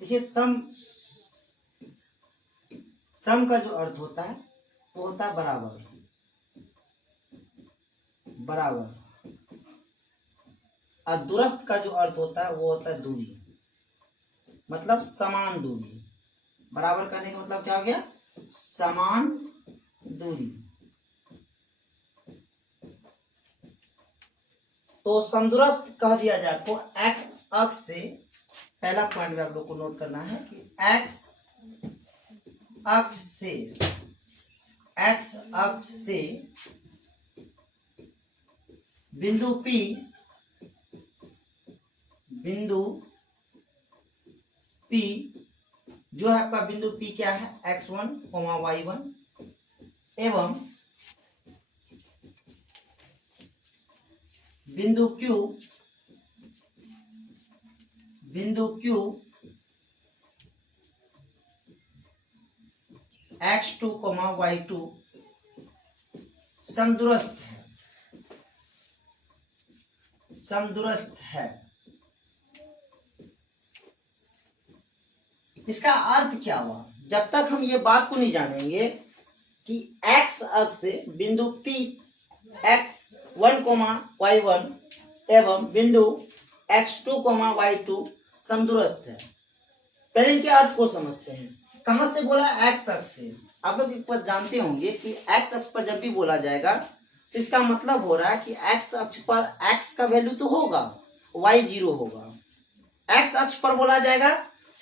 देखिए सम का जो अर्थ होता है वो होता है बराबर बराबर, और दुरस्त का जो अर्थ होता है वो होता है दूरी, मतलब समान दूरी। बराबर करने का मतलब क्या हो गया? समान दूरी। तो समदूरस्थ कह दिया जाए तो एक्स अक्ष से, पहला पॉइंट में आप लोग को नोट करना है कि एक्स अक्ष से बिंदु P जो है आपका बिंदु P क्या है? x1, y1 एवं बिंदु Q x2, y2 समदूरस्थ है। इसका अर्थ क्या हुआ? जब तक हम ये बात को नहीं जानेंगे कि x अक्ष से बिंदु P x1, y1 एवं बिंदु x2, y2 समदूरस्थ है, पहले इनके अर्थ को समझते हैं। कहां से बोला? x अक्ष से। आप लोग एक बात जानते होंगे कि x अक्ष पर जब भी बोला जाएगा तो इसका मतलब हो रहा है कि x अक्ष पर x का वैल्यू तो होगा, y 0 होगा। x अक्ष पर बोला जाएगा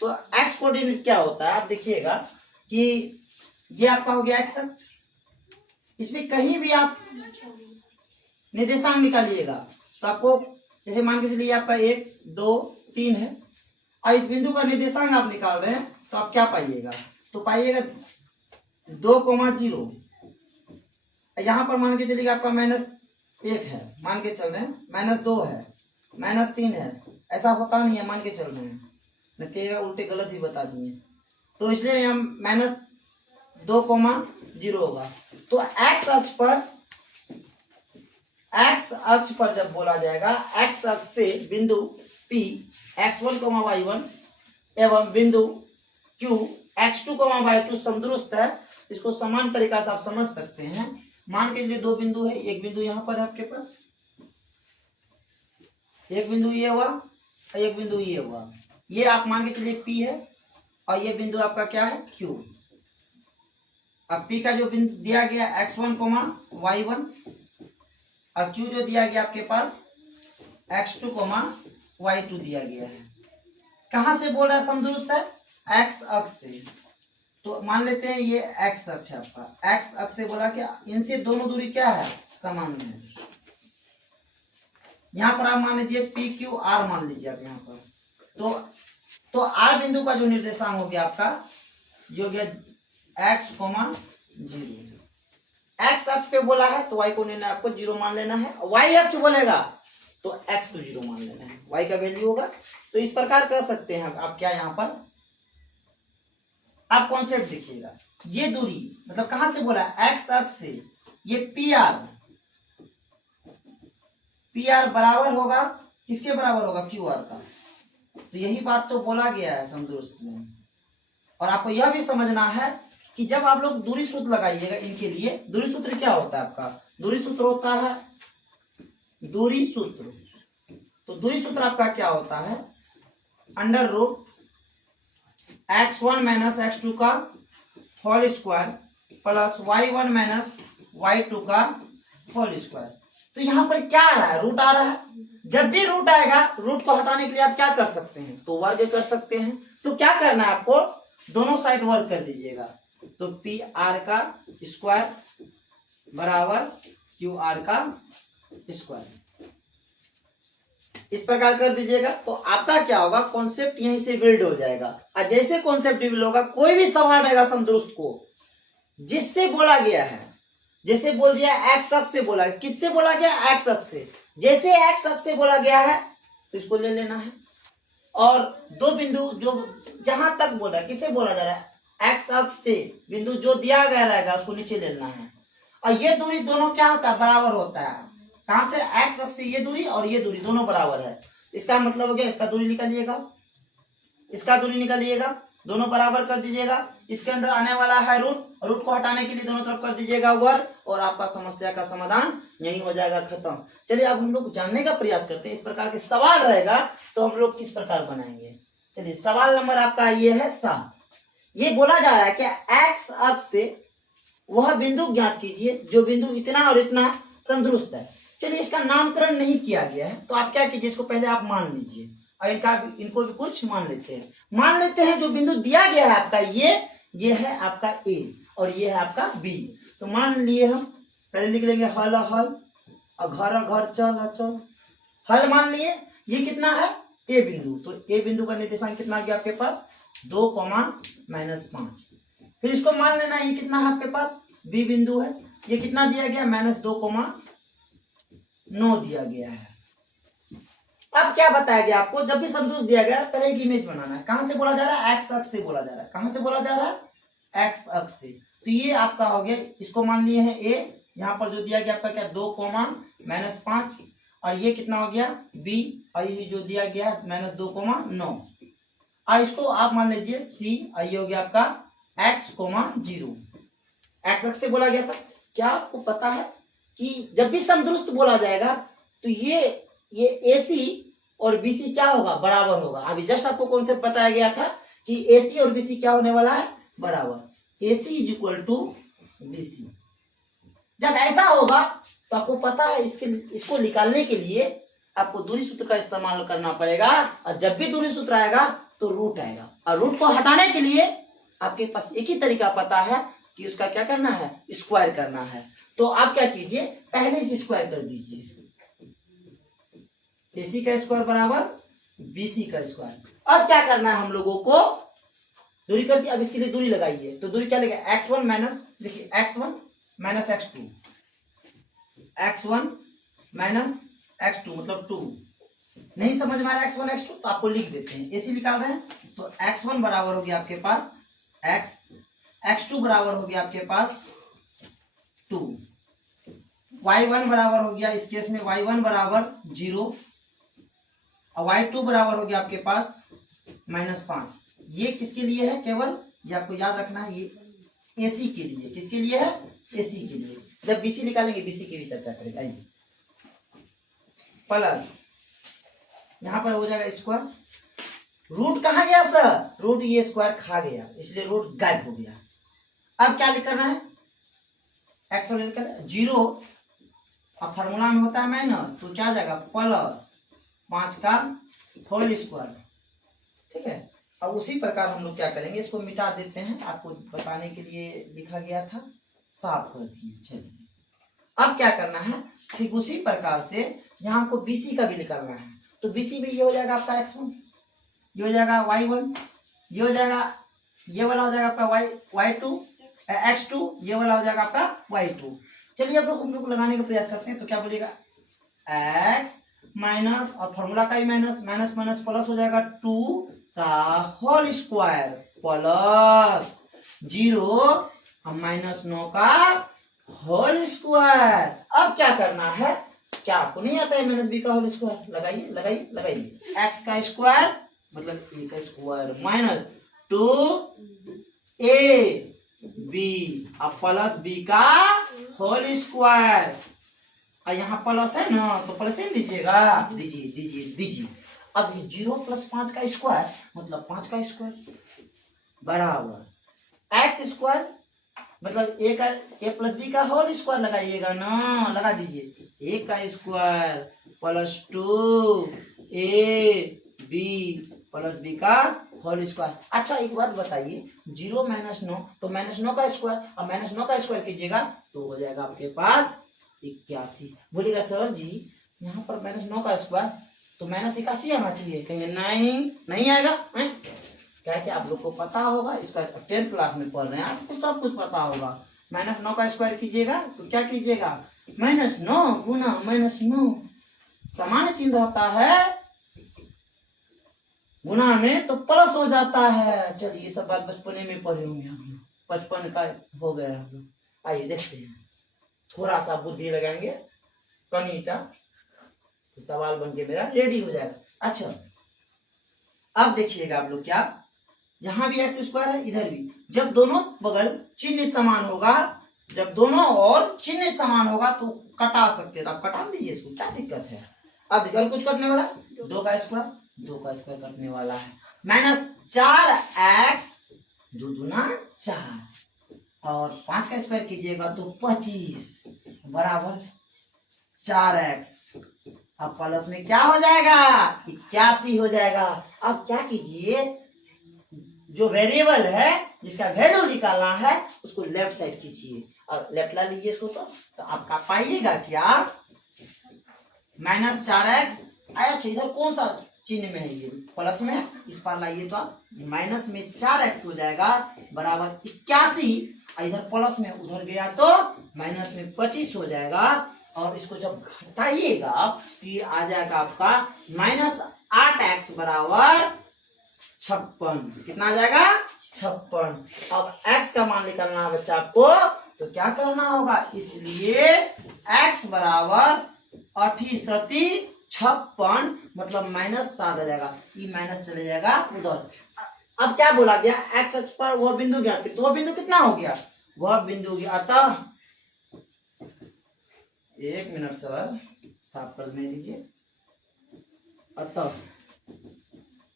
तो x कोऑर्डिनेट क्या होता है? आप देखिएगा कि ये आपका हो गया x अक्ष, इसमें कहीं भी आप निर्देशांक निकालिएगा तो आपको, जैसे मान के चलिए आपका 1, 2, 3 है, और इस बिंदु का निर्देशांक आप निकाल रहे हैं तो आप क्या पाइएगा? तो पाइएगा 2, 0। यहां पर मान के चलिए आपका -1 है, मान के चल रहे हैं, -2 है, -3 है, ऐसा होता नहीं है, मान के चल रहे हैं, न कहिएगा उल्टे गलत ही बता दिए। तो इसलिए हम -2, 0 होगा। तो x अक्ष पर जब बोला जाएगा, x अक्ष से बिंदु P x1, y1 एवं बिंदु Q x2, y2 समदूरस्थ है। इसको समान तरीका से आप समझ सकते हैं। मान के चलिए दो बिंदु है, एक बिंदु यहाँ पर है आपके पास, एक बिंदु ये हुआ और एक बिंदु ये हुआ। ये आप मान के चलिए P है और ये बिंदु आपका क्या है? Q। अब P का जो बिंदु दिया गया x1, y1 और Q जो दिया गया आपके पास x2, y2 दिया गया है। कहां से बोल रहा है समदूरस्थ है? x अक्ष से। तो मान लेते हैं ये x अक्ष है आपका, x अक्ष से बोला क्या? इनसे दोनों दूरी क्या है? समान है। यहां पर आप मान लीजिए पी क्यू आर मान लीजिए आप यहाँ पर, तो आर बिंदु का जो निर्देशांक हो गया आपका, जो हो गया x, 0। x अक्ष पे बोला है तो y को लेना, आपको 0 मान लेना है। y अक्ष बोलेगा तो x को 0 मान लेना है, y का वैल्यू होगा। तो इस प्रकार कर सकते हैं आप क्या, यहाँ पर आप कॉन्सेप्ट देखिएगा। ये दूरी मतलब कहां से बोला है? x अक्ष से। ये PR बराबर होगा किसके बराबर होगा? QR का। तो यही बात तो बोला गया है समदूरस्थ में। और आपको यह भी समझना है कि जब आप लोग दूरी सूत्र लगाइएगा इनके लिए, दूरी सूत्र क्या होता है आपका? दूरी सूत्र होता है दूरी सूत्र। तो दूरी सूत्र आपका क्या होता है? √ x1 - x2 का whole square plus y1 - y2 का होल स्क्वायर। तो यहां पर क्या आ रहा है? रूट आ रहा है। जब भी रूट आएगा, रूट को हटाने के लिए आप क्या कर सकते हैं? तो वर्ग कर सकते हैं। तो क्या करना है आपको? दोनों साइड वर्ग कर दीजिएगा। तो PR का स्क्वायर बराबर QR का स्क्वायर, इस प्रकार कर दीजिएगा। तो आपका क्या होगा? कॉन्सेप्ट यहीं से बिल्ड हो जाएगा। और जैसे कॉन्सेप्ट बिल्ड होगा, कोई भी सवाल रहेगा समदूरस्थ को जिससे बोला गया है, जैसे बोल दिया x अक्ष से बोला, किससे बोला गया? x अक्ष से। जैसे x अक्ष से बोला गया है तो इसको ले लेना है। और दो बिंदु जो जहां तक बोला, किससे बोला जा रहा है? x अक्ष से बिंदु जो दिया गया रहेगा उसको नीचे ले लेना है। और ये दूरी दोनों क्या होता है? बराबर होता है। कहां से? x अक्ष से ये दूरी और ये दूरी दोनों बराबर है। इसका मतलब हो गया, इसका दूरी निकालिएगा, इसका दूरी निकालिएगा, दोनों बराबर कर दीजिएगा। इसके अंदर आने वाला है रूट, रूट को हटाने के लिए दोनों तरफ कर दीजिएगा वर्ग, और आपका समस्या का समाधान यही हो जाएगा, खत्म। चलिए अब हम लोग जानने का प्रयास करते हैं, इस प्रकार के सवाल रहेगा तो हम लोग किस प्रकार बनाएंगे। चलिए सवाल नंबर आपका ये है 7। ये बोला जा रहा है कि एक्स अक्ष से वह बिंदु ज्ञात कीजिए जो बिंदु इतना और इतना संतुष्ट है। चलिए इसका नामकरण नहीं किया गया है, तो आप क्या कीजिए, इसको पहले आप मान लीजिए और इनको भी कुछ मान लेते हैं। मान लेते हैं जो बिंदु दिया गया है आपका ये है आपका ए और ये है आपका बी। तो मान लिए हम पहले लिख लेंगे हल हल, घर घर चल चल, हल मान लिए। ये कितना है ए बिंदु, तो ए बिंदु का निर्देशांक कितना आ गया आपके पास 2, -5। फिर इसको मान लेना ये कितना है आपके पास बी बिंदु है, ये कितना दिया गया -2,9 दिया गया है। अब क्या बताया गया आपको, जब भी संतुष्ट दिया गया पहले एक इमेज बनाना है। कहां से बोला जा रहा है, एक्स अक्ष से बोला जा रहा है। कहां से बोला जा रहा है, एक्स अक्ष से। तो ये आपका हो गया, इसको मान लिए हैं ए, यहाँ पर जो दिया गया आपका क्या 2, -5, और ये कितना हो गया बी, और इसे जो दिया गया -2,9। और इसको आप मान लीजिए सी, और ये हो गया आपका x, 0। एक्स अक्ष से बोला गया था। क्या आपको पता है कि जब भी समदुरुस्त बोला जाएगा तो ये AC और BC क्या होगा, बराबर होगा। अभी जस्ट आपको कॉन्सेप्ट बताया गया था कि AC और BC क्या होने वाला है, बराबर। AC = BC। जब ऐसा होगा तो आपको पता है इसको निकालने के लिए आपको दूरी सूत्र का इस्तेमाल करना पड़ेगा, और जब भी दूरी सूत्र आएगा तो रूट आएगा, और रूट को हटाने के लिए आपके पास एक ही तरीका पता है कि उसका क्या करना है, स्क्वायर करना है। तो आप क्या कीजिए, पहले से स्क्वायर कर दीजिए। AC का स्क्वायर बराबर BC का स्क्वायर। अब क्या करना है हम लोगों को, दूरी कर दी, अब इसके लिए दूरी लगाइए। तो दूरी क्या लगेगा, x1 माइनस, देखिए x1 minus x2, x1 minus x2 मतलब 2। नहीं समझ में आ रहा x1 x2 तो आपको लिख देते हैं, AC निकाल रहे हैं। तो x1 बराबर हो गया आपके पास x2 बराबर हो गया आपके पास 2, y1 बराबर हो गया, इस केस में y1 बराबर 0, और y2 बराबर हो गया आपके पास -5। ये किसके लिए है, केवल ये आपको याद रखना है, ये AC के लिए। किसके लिए है, AC के लिए। जब BC निकालेंगे BC की भी चर्चा करेंगे। आइए, प्लस यहां पर हो जाएगा स्क्वायर, रूट कहाँ गया सर, रूट ये स्क्वायर खा गया इसलिए रूट गायब हो गया। अब क्या लिखना है, एक्स और लिखकर 0, अब फार्मूला में होता है माइनस, तो क्या जाएगा +5 का होल स्क्वायर। ठीक है, अब उसी प्रकार हम लोग क्या करेंगे, इसको मिटा देते हैं, आपको बताने के लिए लिखा गया था, साफ कर दिए। चलिए अब क्या करना है, ठीक उसी प्रकार से यहाँ को BC का भी निकालना है। तो BC भी ये हो जाएगा आपका x1, ये हो जाएगा y1, ये हो जाएगा, ये वाला हो जाएगा आपका y2 x2, ये वाला हो जाएगा आपका y2। चलिए अब हम लोग लगाने का प्रयास करते हैं। तो क्या बोलिएगा, x माइनस, और फॉर्मूला का ही माइनस, माइनस माइनस प्लस हो जाएगा 2 का होल स्क्वायर प्लस 0 और -9 का होल स्क्वायर। अब क्या करना है, क्या आपको नहीं आता है -b का होल स्क्वायर, लगाइए लगाइए लगाइए। x का स्क्वायर मतलब a का स्क्वायर माइनस 2ab अब प्लस b का होल स्क्वायर, और यहाँ प्लस है ना तो प्लस ही दीजिएगा, दीजिए दीजिए दीजिए। अब 0 + 5 का स्क्वायर मतलब 5 का स्क्वायर बराबर x स्क्वायर मतलब a + b का होल स्क्वायर लगाइएगा ना, लगा दीजिए। a का square plus 2ab plus b का होल स्क्वायर। अच्छा एक बात बताइए, 0 - 9 तो -9 का स्क्वायर, और -9 का स्क्वायर कीजिएगा तो हो जाएगा आपके पास 81। बोलेगा सर जी यहाँ पर -9 का स्क्वायर तो -81 आना चाहिए, कहेंगे नहीं नहीं आएगा। क्या है कि आप लोग को पता होगा, इसका 10th क्लास में पढ़ रहे हैं, आपको सब कुछ पता होगा। -9 का स्क्वायर कीजिएगा तो क्या कीजिएगा, -9 गुना -9 समान चिन्ह रहता है, गुना में तो प्लस हो जाता है। चलिए ये सब बात बचपने में पढ़े होंगे हम लोग, बचपन का हो गया हम लोग। आइए देखते हैं, थोड़ा सा बुद्धि लगाएंगे कनीटा तो सवाल बन के मेरा रेडी हो जाएगा। अच्छा अब देखिएगा आप लोग क्या, यहाँ भी एक्स स्क्वायर है, इधर भी। जब दोनों बगल चिन्ह समान होगा, जब दोनों और चिन्ह समान होगा तो कटा सकते हैं, तो आप कटा दीजिए इसको, क्या दिक्कत है। अब देखिए कुछ कटने वाला, 2 का स्क्वायर कटने वाला है, -4x 2 दूना 4 और 5 का स्क्वायर कीजिएगा तो 25 बराबर 4x। अब प्लस में क्या हो जाएगा, 81 हो जाएगा। अब क्या कीजिए, जो वेरिएबल है जिसका वैल्यू निकालना है उसको लेफ्ट साइड खींचिए और लेफ्ट ला लीजिए इसको, तो आपका पाइएगा क्या, -4x। अच्छा इधर कौन सा चिन्ह में है, ये प्लस में है, इस पर लाइए तो आप माइनस में 4x हो जाएगा बराबर 81। इधर प्लस में उधर गया तो माइनस में 25 हो जाएगा। और इसको जब घटाइएगा तो ये आ जाएगा आपका -8x बराबर 56। कितना आ जाएगा, 56। अब x का मान निकालना है बच्चा आपको, तो क्या करना होगा, इसलिए x बराबर 88 56 मतलब -7 आ जाएगा, ये माइनस चले जाएगा उधर। अब क्या बोला गया, x अक्ष पर वह बिंदु गया, तो वह बिंदु कितना हो गया, वह बिंदु गया। अतः 1 मिनट सर साफ कर देने दीजिए। अतः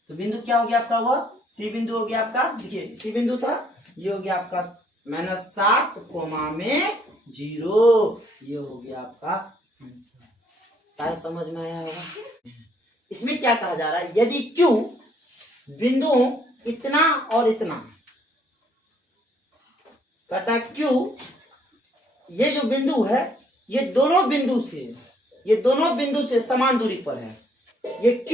तो बिंदु क्या हो गया आपका, वह सी बिंदु हो गया आपका। देखिए सी बिंदु था, ये हो गया आपका -7 कोमा में 0, ये हो गया आपका आंसर। शायद समझ में आया होगा। इसमें क्या कहा जा रहा है, यदि Q बिंदु इतना और इतना कटा Q, ये जो बिंदु है ये दोनों बिंदु से समान दूरी पर है, ये Q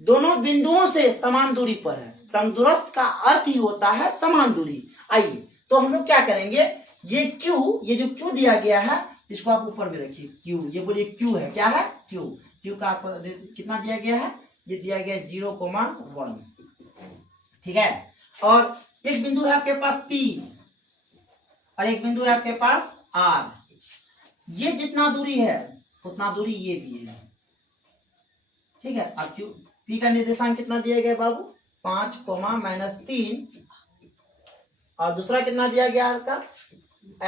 दोनों बिंदुओं से समान दूरी पर है। समदूरस्थ का अर्थ ही होता है समान दूरी। आइए तो हम लोग क्या करेंगे, ये Q, ये जो Q दिया गया है इसको आप ऊपर में रखिए, Q, ये बोलिए Q है, क्या है Q का आपको कितना दिया गया है, ये दिया गया 0,1, ठीक है। और एक बिंदु है आपके पास P और एक बिंदु है आपके पास R, ये जितना दूरी है उतना दूरी ये भी है, ठीक है। अब P का निर्देशांक कितना दिया गया बाबू, 5, -3 और दूसरा कितना दिया गया आपका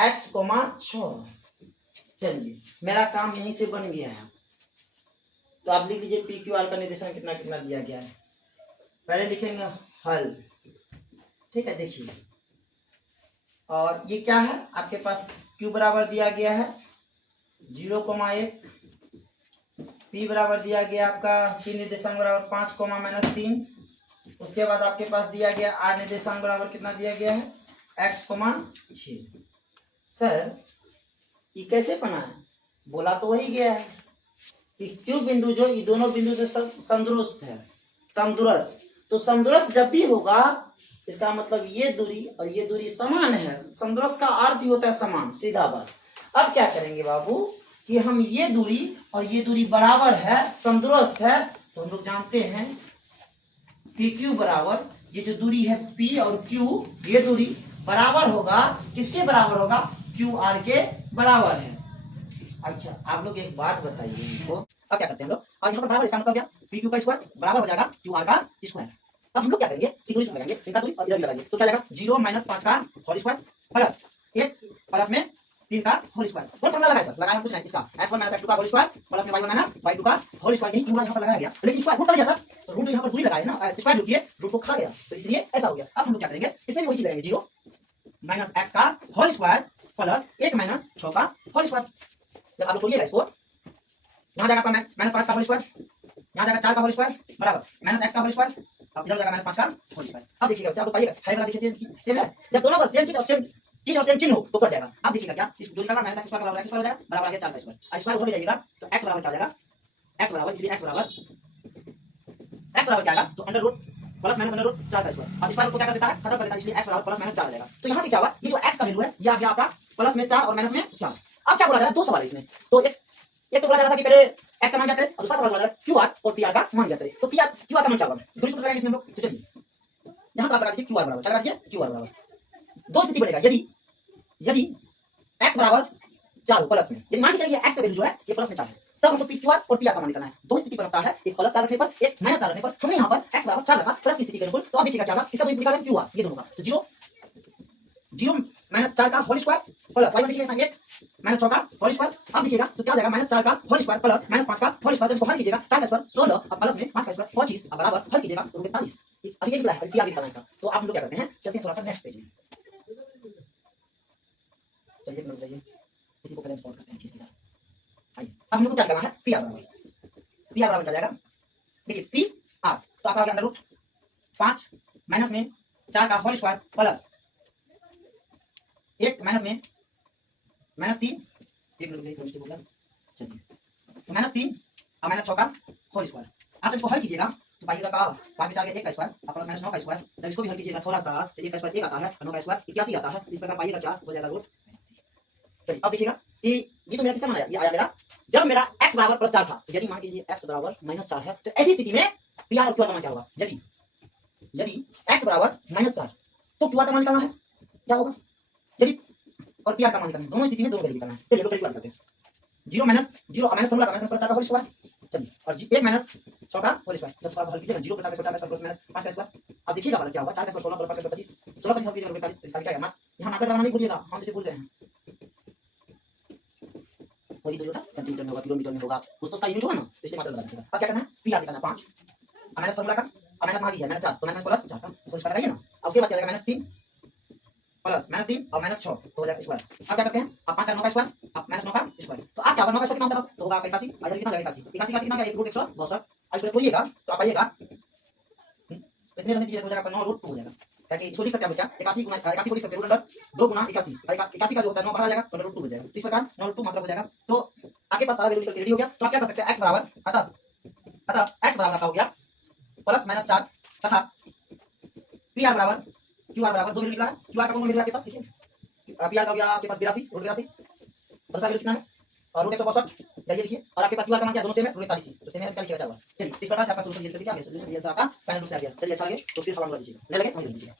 x, 6। चलिए मेरा काम यहीं से बन गया है, तो आप लिख लीजिए PQR का निर्देशांक कितना कितना दिया गया है। पहले लिखेंगे हल, ठीक है। देखिए और ये क्या है आपके पास, Q बराबर दिया गया है 0,1, P बराबर दिया गया आपका P निर्देशांक बराबर 5, -3। उसके बाद आपके पास दिया गया R निर्देशांक बराबर कितना दिया गया है, x, 6। सर ये कैसे बना है, बोला तो वही गया है कि Q बिंदु जो ये दोनों बिंदु से समदूरस्थ है, तो समदूरस्थ जब भी होगा इसका मतलब ये दूरी और ये दूरी समान है। समदूरस्थ का अर्थ ही होता है समान, सीधा बात। अब क्या करेंगे बाबू कि हम ये दूरी और ये दूरी बराबर है, समदूरस्थ है, तो हम लोग जानते हैं PQ बराबर ये जो दूरी है P और Q, ये दूरी बराबर होगा किसके बराबर होगा, QR के बराबर है। अच्छा आप लोग एक बात बताइए इनको, अब क्या करते हैं हम लोग, और यहाँ पर बराबर इसका मतलब क्या, PQ का स्क्वायर बराबर हो जाएगा QR का स्क्वायर। अब हम लोग क्या करेंगे कि दूरी लगाएंगे, इनका दूरी और इधर भी लगाएंगे, तो क्या जाएगा 0 - 5 का होल स्क्वायर प्लस 1 प्लस में 3 का होल स्क्वायर। और फॉर्मूला लगाया सर, लगाया कुछ नहीं, इसका x1 - x2 का होल स्क्वायर प्लस में y1 - y2 का होल स्क्वायर, यही फॉर्मूला यहाँ पर लगाया गया। लेकिन स्क्वायर रूट कर दिया सर, तो रूट यहाँ पर दूरी लगाए ना, स्क्वायर रूट किए, रूट को खा गया, तो इसलिए ऐसा हो गया। अब हम लोग क्या करेंगे, इसमें भी वही चीज करेंगे, 0 - x का होल स्क्वायर प्लस 1 - 6 का होल स्क्वायर। जब आप लोग खोलिएगा इसको, यहाँ जाएगा आपका -5 का होल स्क्वायर, यहाँ जाएगा 4 का होल स्क्वायर बराबर -x का होल स्क्वायर, अब इधर जाएगा -5 का होल स्क्वायर। अब देखिएगा आप लोग पाइएगा, है वाला देखिए सेम है, जब दोनों बस सेम चीज और सेम चिन्ह हो तो कर जाएगा। आप देखिएगा क्या, इस जो निकलना -x स्क्वायर बराबर x स्क्वायर हो जाएगा, बराबर आ गया 4 का स्क्वायर, स्क्वायर उधर ले जाइएगा तो x बराबर क्या हो जाएगा, x बराबर, इसलिए x बराबर क्या आएगा, तो under root plus minus under root 4 का स्क्वायर, और स्क्वायर को क्या कर देता है, खत्म कर देता है, इसलिए x बराबर प्लस माइनस 4 आ जाएगा। तो यहाँ से क्या हुआ, ये जो x का वैल्यू है ये आ गया आपका प्लस में 4 और माइनस में 4। अब क्या बोला जा रहा है, दो सवाल है इसमें, तो एक तो बोला जा रहा था कि पहले x का मान क्या करें, और दूसरा सवाल बोला जा रहा है QR और PR का मान क्या करें। तो QR का मान क्या होगा, दूसरी सूत्र लगाएंगे इसमें हम लोग। तो चलिए यहाँ पर आप लगा दीजिए QR बराबर, क्या लगा दीजिए QR बराबर, दो स्थिति बनेगा, यदि x बराबर 4 हो प्लस में, यदि मान के चलिए x का वैल्यू जो है ये प्लस में 4 है, तब हमको पी क्यू आर और पी आर का मान निकालना है। दो स्थिति बनता है, एक प्लस 4 रखने पर, एक माइनस 4 रखने पर। हमने यहाँ पर x बराबर 4 रखा प्लस की स्थिति के अनुकूल, तो अब देखिएगा क्या होगा, इसका तो निकालें क्यू आर, ये दोनों का तो 0 माइनस 4 का होल स्क्वायर प्लस y देखिएगा 1 माइनस 6 का होल स्क्वायर। अब देखिएगा तो क्या हो जाएगा, माइनस 4 का होल स्क्वायर प्लस माइनस 5 का होल स्क्वायर, तो हल कीजिएगा 4 का स्क्वायर 16, अब प्लस में 5 का स्क्वायर 25, अब बराबर हल कीजिएगा तो 45। अब ये निकला है, पी आर निकालना है इसका। तो आप लोग क्या करते हैं, चलते हैं थोड़ा सा नेक्स्ट पेज में। चलिए लोग जाइए, इसी को पहले सॉल्व करते हैं चीज की तरह। आइए अब हम लोग को क्या करना है, पी आर बराबर क्या जाएगा, देखिए पी आर तो आपका आ गया अंडर रूट 5 माइनस में 4 का होल स्क्वायर प्लस 1 माइनस में माइनस 3, एक मिनट देखिए बोला, चलिए माइनस 3 और माइनस 6 का होल स्क्वायर। आप इसको हल कीजिएगा तो पाइएगा का बाकी 4 1 का स्क्वायर प्लस माइनस 9 का स्क्वायर, जब इसको भी हल कीजिएगा थोड़ा सा, तो 1 का स्क्वायर 1 आता है, 9 का स्क्वायर 81 आता है, इस प्रकार पाइएगा क्या हो जाएगा रूट। चलिए अब देखिएगा ये तो मेरा किसका मान आया, ये आया मेरा जब मेरा x बराबर प्लस 4 था, तो यदि मान लीजिए x बराबर माइनस 4 है, तो ऐसी स्थिति में पी आर और क्यू आर का मान क्या होगा, यदि x बराबर माइनस 4 तो क्यू आर का मान निकालना है, क्या होगा, यदि और पी आर का मान निकालना है, दोनों स्थिति में दोनों वैल्यू निकालना है। चलिए लोग कैलकुलेट करते हैं, 0 माइनस 0 माइनस फॉर्मूला का माइनस प्लस 4 का होल स्क्वायर, चलिए और 1 माइनस 6 का होल स्क्वायर, जब थोड़ा सा हल कीजिएगा 0 प्लस 4 का प्लस माइनस 5 का स्क्वायर। अब देखिएगा वाला क्या होगा, 4 का स्क्वायर 16 प्लस 5 का 25, 16 25 हल कीजिएगा 45, तो इसका क्या है, यहां मात्रा बनाना नहीं भूलिएगा, हम इसे भूल गए हैं। कोई तो था सेंटीमीटर में होगा, किलोमीटर में होगा, कुछ तो उसका यूनिट होगा ना, तो इसलिए मात्रा लगा दीजिएगा। अब क्या करना है, पी आर निकालना है 5 माइनस फॉर्मूला का, अब माइनस में भी है माइनस 4, तो माइनस प्लस 4 का होल स्क्वायर लगाइए ना। अब उसके बाद क्या जाएगा, माइनस 3 प्लस माइनस 3 और माइनस 6 तो हो जाएगा स्क्वायर। अब क्या करते हैं, अब 5 9 का स्क्वायर, अब माइनस 9 का स्क्वायर, तो आप क्या होगा, 9 का स्क्वायर कितना होता है, तो होगा 81, इधर कितना जाएगा 81, 81 का कितना क्या, 1 रूट 162। अब इसको खोलिएगा तो आप पाइएगा कितने रहने दीजिएगा, हो जाएगा 9 रूट 2 हो जाएगा, ताकि इसको लिख सकते हैं क्या, 81 गुना 81 को लिख सकते हैं रूट अंडर 2 गुना 81, 81 का जो होता है 9 बाहर आ जाएगा तो अंडर रूट 2 हो जाएगा। तो इस प्रकार 9 रूट 2 मात्रा हो जाएगा। तो आपके पास सारा वैल्यू निकल के रेडी हो गया। तो आप क्या कर सकते हैं, x बराबर अतः x बराबर आपका हो गया प्लस माइनस 4 तथा पी आर बराबर क्यू आर बराबर 2 वैल्यू निकला है। क्यू आर का कौन मिल रहा है आपके पास, देखिए पी आर का हो गया आपके पास 82 रूट 82, दूसरा वैल्यू कितना है और रूट 162, जाइए लिखिए, और आपके पास क्यू आर का मान क्या, दोनों सेम है रूट 41, तो सेम है क्या लिखिएगा 4 बार। चलिए इस प्रकार से आपका सॉल्यूशन निकल के आ गया, सॉल्यूशन निकल से आपका फाइनल रूट से आ गया। चलिए अच्छा लगे तो फिर हवा लगा दीजिएगा, नहीं लगे तो नहीं दीजिएगा।